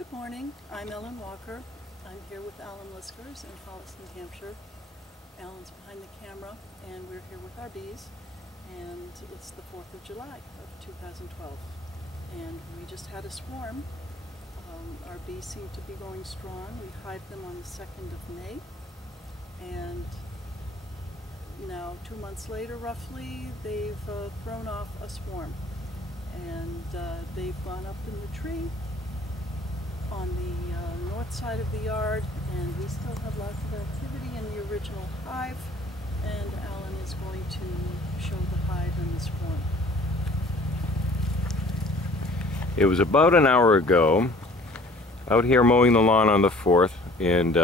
Good morning. I'm Ellen Walker. I'm here with Alan Liskers in Hollis, New Hampshire. Alan's behind the camera, and we're here with our bees. And it's the 4th of July of 2012. And we just had a swarm. Our bees seem to be going strong. We hived them on the 2nd of May. And now, 2 months later, roughly, they've thrown off a swarm. And they've gone up in the tree on the north side of the yard, and we still have lots of activity in the original hive, and Alan is going to show the hive and the swarm. It was about an hour ago, out here mowing the lawn on the 4th, and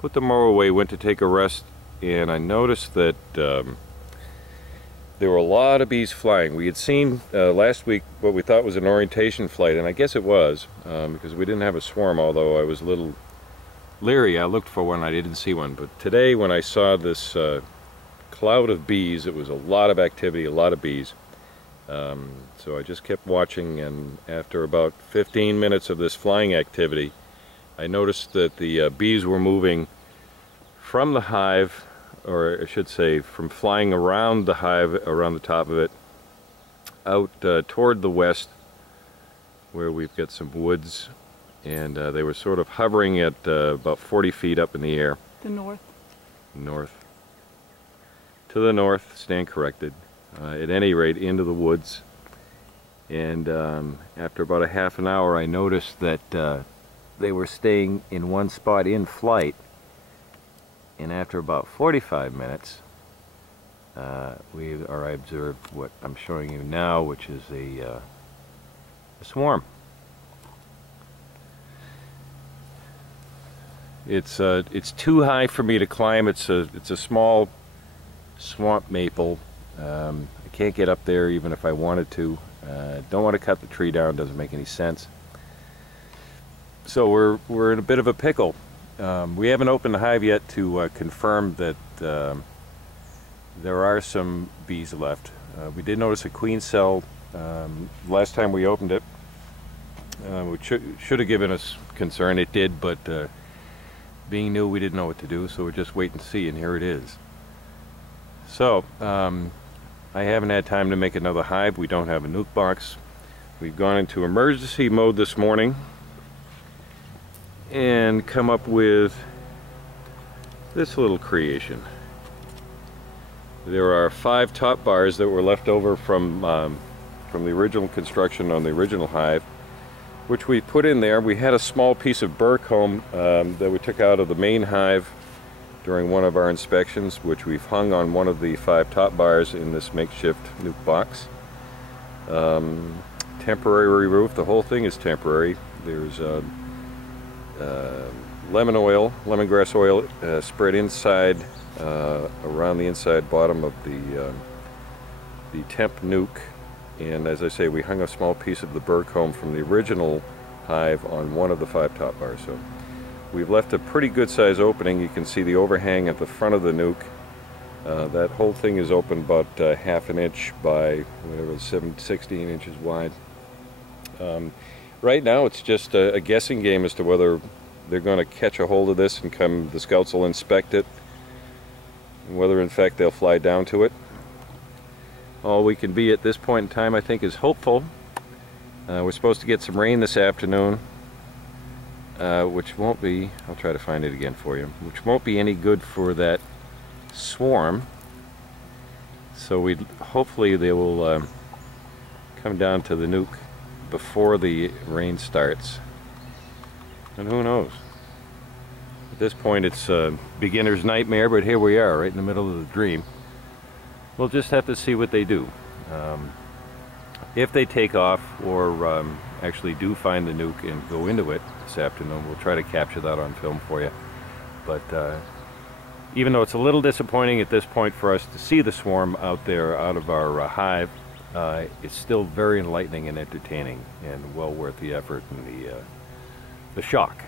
put the mower away, went to take a rest, and I noticed that there were a lot of bees flying. We had seen last week what we thought was an orientation flight, and I guess it was, because we didn't have a swarm, although I was a little leery. I looked for one, I didn't see one. But today when I saw this cloud of bees, it was a lot of activity, a lot of bees. So I just kept watching, and after about 15 minutes of this flying activity, I noticed that the bees were moving from the hive, or I should say from flying around the hive, around the top of it, out toward the west, where we've got some woods, and they were sort of hovering at about 40 feet up in the air. The north. North. To the north, stand corrected. At any rate, into the woods. And after about a half an hour, I noticed that they were staying in one spot in flight. And after about 45 minutes, I observed what I'm showing you now, which is a swarm. It's too high for me to climb. It's a small swamp maple. I can't get up there even if I wanted to. Don't want to cut the tree down. Doesn't make any sense. So we're in a bit of a pickle. We haven't opened the hive yet to confirm that there are some bees left. We did notice a queen cell last time we opened it, which should have given us concern. It did, but being new, we didn't know what to do, so we're just wait and see, and here it is. So I haven't had time to make another hive. We don't have a nuke box. We've gone into emergency mode this morning and come up with this little creation. There are 5 top bars that were left over from the original construction on the original hive, which we put in there. We had a small piece of burr comb that we took out of the main hive during one of our inspections, which we've hung on one of the 5 top bars in this makeshift nuke box. Temporary roof. The whole thing is temporary. There's lemongrass oil spread inside, around the inside bottom of the temp nuke, and as I say, we hung a small piece of the burr comb from the original hive on one of the 5 top bars. So we've left a pretty good size opening. You can see the overhang at the front of the nuke. That whole thing is open about half an inch by whatever, 16 inches wide. Right now it's just a guessing game as to whether they're going to catch a hold of this and come, the scouts will inspect it, and whether in fact they'll fly down to it. All we can be at this point in time, I think, is hopeful. We're supposed to get some rain this afternoon, which won't be, I'll try to find it again for you, which won't be any good for that swarm. So hopefully they will come down to the nuke before the rain starts. And who knows? At this point it's a beginner's nightmare, but here we are, right in the middle of the dream. We'll just have to see what they do. If they take off or actually do find the nuke and go into it this afternoon, we'll try to capture that on film for you. But even though it's a little disappointing at this point for us to see the swarm out there out of our hive, it's still very enlightening and entertaining, and well worth the effort and the shock.